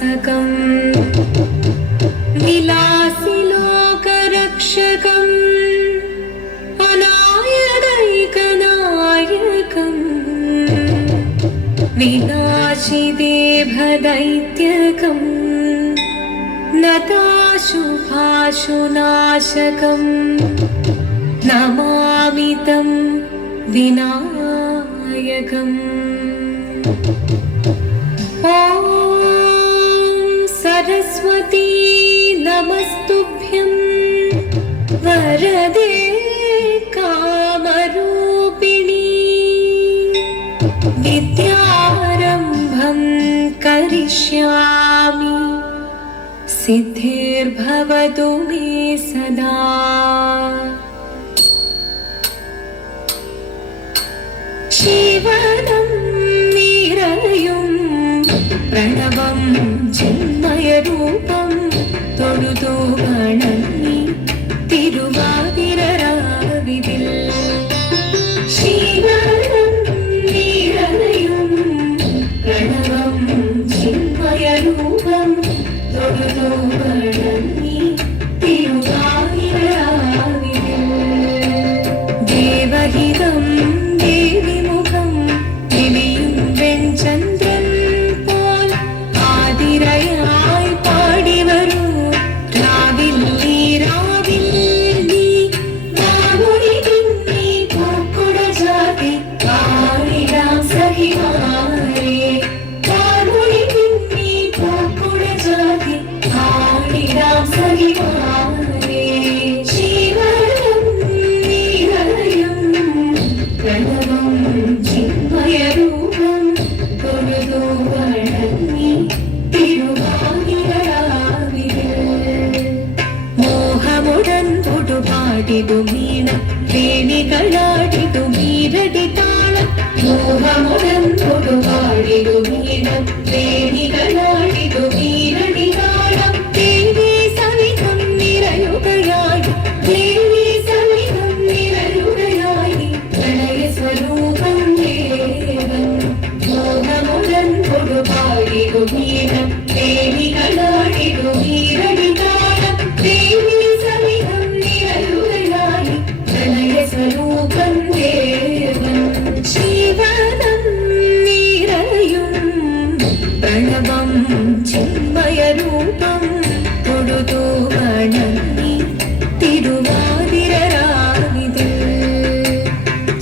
विलासकम् विलासिलोकरक्षकम् अनायदैकनायकम् विनाशिदेभदैत्यकम् नताशुभाशुनाशकम् नमामि तं विनायकम्। ॐ सरस्वती नमस्तुभ्यं वरदे कामरूपिणी विद्यारम्भं करिष्यामि सिद्धिर्भवतु मे सदा। शिवनं निरयुं प्रणवं चिन्मयरूपं തൊഴുതു വണങ്ങി തിരുവാതിരരാവിതിൽ ശിവനം നിറയും പ്രണവം ചിന്മയരൂപം തൊഴുതു വണങ്ങി തിരുവാതിരരാവിതിൽ ദേവഹിതം ദേവിമുഖം ദിവിയും വെൺചന്ദ്രൻ പോൽ ആതിരയായി പാടി വരൂ രാവിൽ നീ വാമൊഴി പിന്നി പൂക്കുട ജാതി പാടിടാം സഖിമാരെ വാമൊഴി പിന്നി പൂക്കുട ജാതി പാടിടാം സഖിമാരെ ശിവനം നിറയും പ്രണവം ചിന്മയരൂപം തൊഴുതു വണങ്ങി തിരുവാതിരരാവിതിൽ മോഹമുടൻ പൊടുപാടിടും ഈണം വേണികളാടിടും ഈരടി താളം മോഹമുടൻ പൊടുപാടിടും ഈണം വേണികളാടിടും ഈരടി താളം ദേവി സവിധം നിറയുകയായി ദേവി സവിധം നിറയുകയായി പ്രണയ സ്വരൂപം ദേവൻ മോഹമുടൻ പൊടുപാടിടും ഈണം വേണികളാടിടും ഈരടി താളം ദേവി സവിധം നിറയുകയായി പ്രണയ സ്വരൂപം ദേവൻ ശിവനം നിറയും പ്രണവം ചിന്മയരൂപം തൊഴുതു വണങ്ങി തിരുവാതിരരാവിതിൽ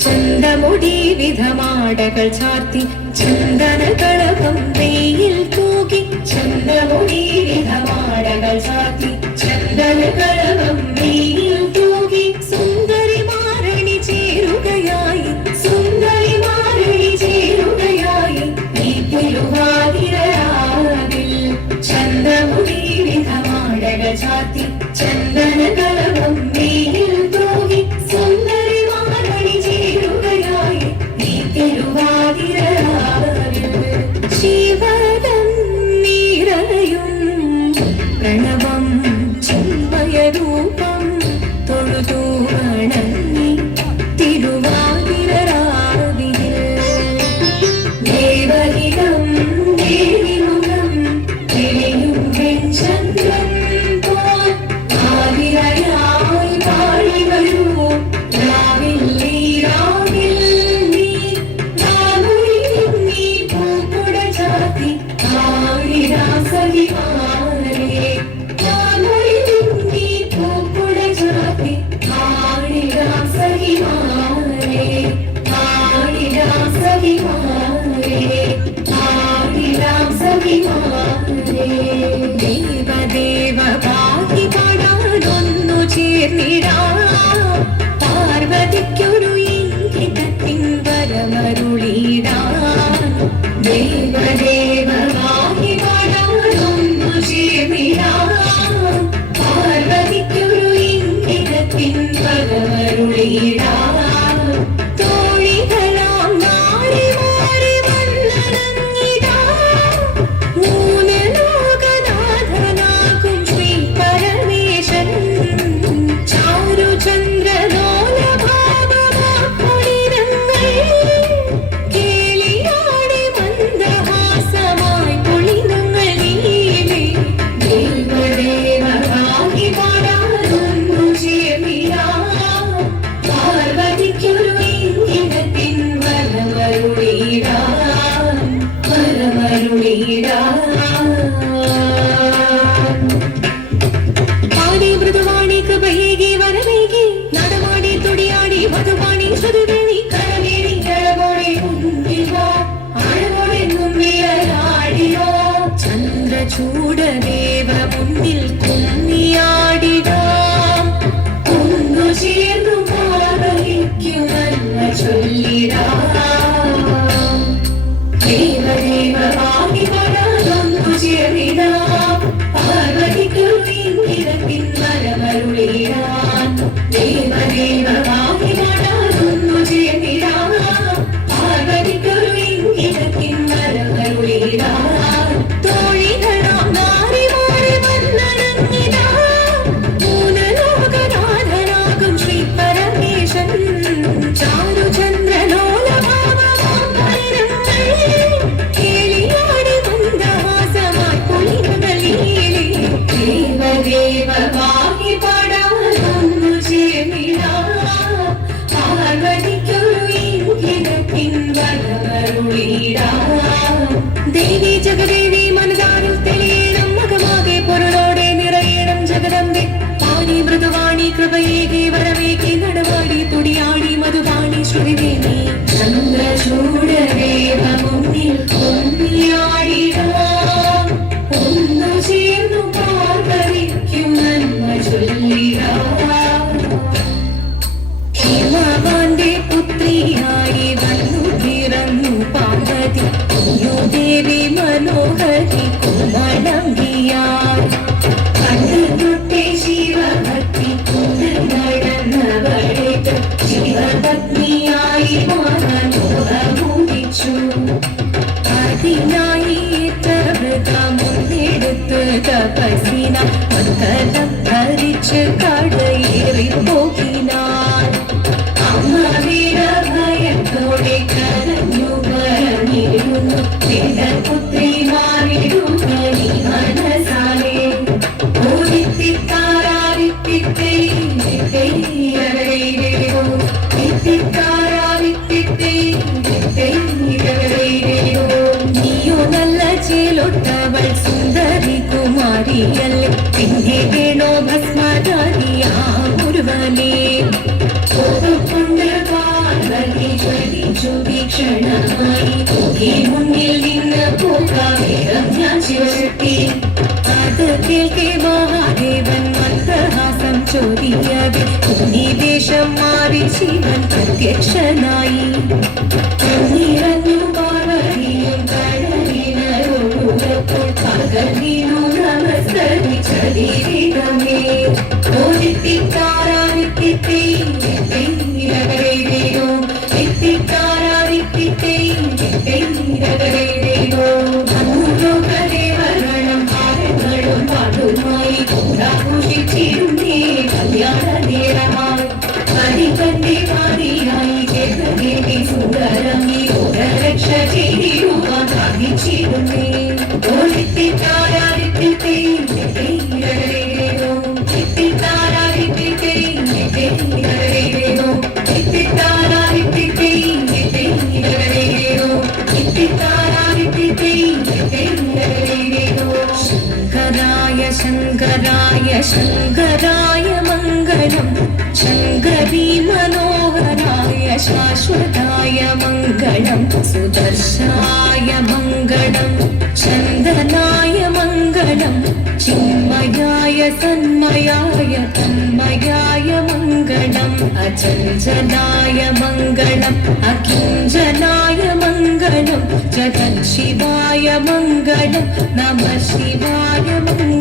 ചന്തമുടി വിധമാടകൾ ചാർത്തി ചന്ദനകളഭം വെയിൽ തൂകി ചന്തമുടി വിധമാടകൾ ചാർത്തി ചന്ദനകളഭം വെയിൽ തൂകി സുന്ദരി മാരണി ചേരുകയായി സുന്ദരി മാരണി ചേരുകയായി ഈ തിരുവാതിരരാവിൽ ചന്തമുടി വിധമാടകൾ ചാർത്തി ചന്ദനകളഭം വെയിൽ തൂകി സുന്ദരി മാരണി ചേരുകയായി ഈ തിരുവാതിരരാവിൽ ശിവനം നിറയും പ്രണവം ചിന്മയരൂപം തൊഴുതു വണങ്ങി തിരുവാതിരരാവിതിൽ ദേവഹിതം ദേവിമുഖം തെളിയും വെൺചന്ദ്രൻ പോൽ ആതിരയായി പാടി വരൂ രാവിൽ നീ വാമൊഴി പിന്നി പൂക്കുട ചാർത്തി പാടിടാം സഖിമാരെ വാമൊഴി പിന്നി പൂക്കുട ചാർത്തി പാടിടാം സഖിമാരെ പാടിടാം സഖിമാരെ പാടിടാം സഖിമാരെ ദേവദേവ പാടി പാടാനൊന്നു ചേർന്നിടാം പാർവതിക്കൊരു ഇംഗിതത്തിൻ വരമരുളിടാൻ ദേവദേവ പാടി പാടാനൊന്നു ചേർന്നിടാം പാർവതിക്കൊരു ഇംഗിതത്തിൻ വരമരുളിടാൻ തോഴികളാം നാരി മാറി വന്നണങ്ങിടാം മൂന്നനോ പാടി മൃദുവാണി കൃപയേകി വരവേകി നടമാടി തുടിയാടി മധുവാണി ശ്രുതിവേണി കരവേണി കരമോടെ മുൻപിലോ ആഴമോടെ മുമ്പിലാടിയോ ചന്ദ്രചൂടദേവ മുന്നിൽ കുന്നിയാടിടാം ഒന്നു ചേർന്നു പാർവതിക്കുമെന്ന് ചൊല്ലിടാം ദേവദേവമാകി പാടാനൊന്നു ചേർന്നിടാം പാർവതിക്കു ഇംഗിതത്തിൻ വരമരുളിടാൻ ദേവദേവമാകി പാടാനൊന്നു ചേർന്നിടാം പാർവതിക്കു ഇംഗിതത്തിൻ വരമരുളിടാൻ തോഴികളാം നാരിമാരെ വന്നണങ്ങിടാം മൂലലോകനാഥനാകും ശ്രീ പരമേശൻ ചാരുചന്ദ്രലോലഭാവമാം പരങ്ങൾ കേളിയാടി മന്ദഹാസമായി പൊലിമലീലേ ദേവദേവമാകി പാടാനൊന്നു ചേർന്നിടാം പാർവതിക്കൊരു ഇംഗിതത്തിൻ വരമരുളിടാം ദേവി ജഗദേവി മനതാരിൽ തെളിയണം മകമാകെ പൊരുളോടെ നിറയണം ജഗദമ്പെ പാനി മൃദുവാണി കൃപയേകി വരവേകി നടവാടി തുടിയാടി മധുവാണി ശ്രുതിവേണി ചന്ദ്രചൂടദേവ മുന്നിൽ കൊന്നിയാടിടാം ഒന്നു ചേർന്നു പാർവതിക്കും നന്മ ചൊല്ലിടാം ഹിമവാന്റെ പുത്രിയായി വന്നു പിറന്നു പാർവതി ദേവി മനോഹരി കുമളങ്കിയാർ കണ്ടു തൊട്ടേ ശിവഭക്തി കൊണ്ട് നടന്നവളെ ശിവപത്നിയായി മാറാൻ മോഹമൂടിച്ചു അതിനായി മുന്നെടുത്ത് തപസിന മന്ദനം ധരിച്ച് കടയേറി പോകിനാൻ അമ്മ വീരഭയത്തോടെ കരഞ്ഞു പറഞ്ഞിരുന്നു പുത്രി മാറിടുക നീ മനസാലെ നീയോ നല്ല ചേലൊട്ടവൾ സുന്ദരി കുമാരിയല്ലേ പിന്നെ വേണോ ഭസ്മധാരിയാ മുരുവനെ കൊണ്ട് പാർവതി ജ്വലിച്ചു വീക്ഷണമായി പോകെ മുന്നിൽ നിന്ന് പോകാവേഗം ഞാൻ ശിവശക്തി അത് കേൾക്കെ മഹാദേവൻ മന്ദഹാസം ചോദിയതെ ദേശം മാറി ശിവൻ പ്രത്യക്ഷനായി നിറഞ്ഞു പാർവതിയും കടലിനോടൊപ്പോൾ പകലിനു നമസ്കരിച്ചതിരികമേ ശങ്കരായ ശങ്കരായ മംഗളം ശങ്കരീ മനോഹരായ ശാശ്വതായ മംഗളം സുദർശനായ മംഗളം ചന്ദനായ മംഗളം ചിന്മയായ തന്മയായ തന്മയായ മംഗളം അചഞ്ചലായ മംഗളം അകിഞ്ചനായ മംഗളം ജഗത് ശിവായ മംഗളം നമ ശിവായ മംഗളം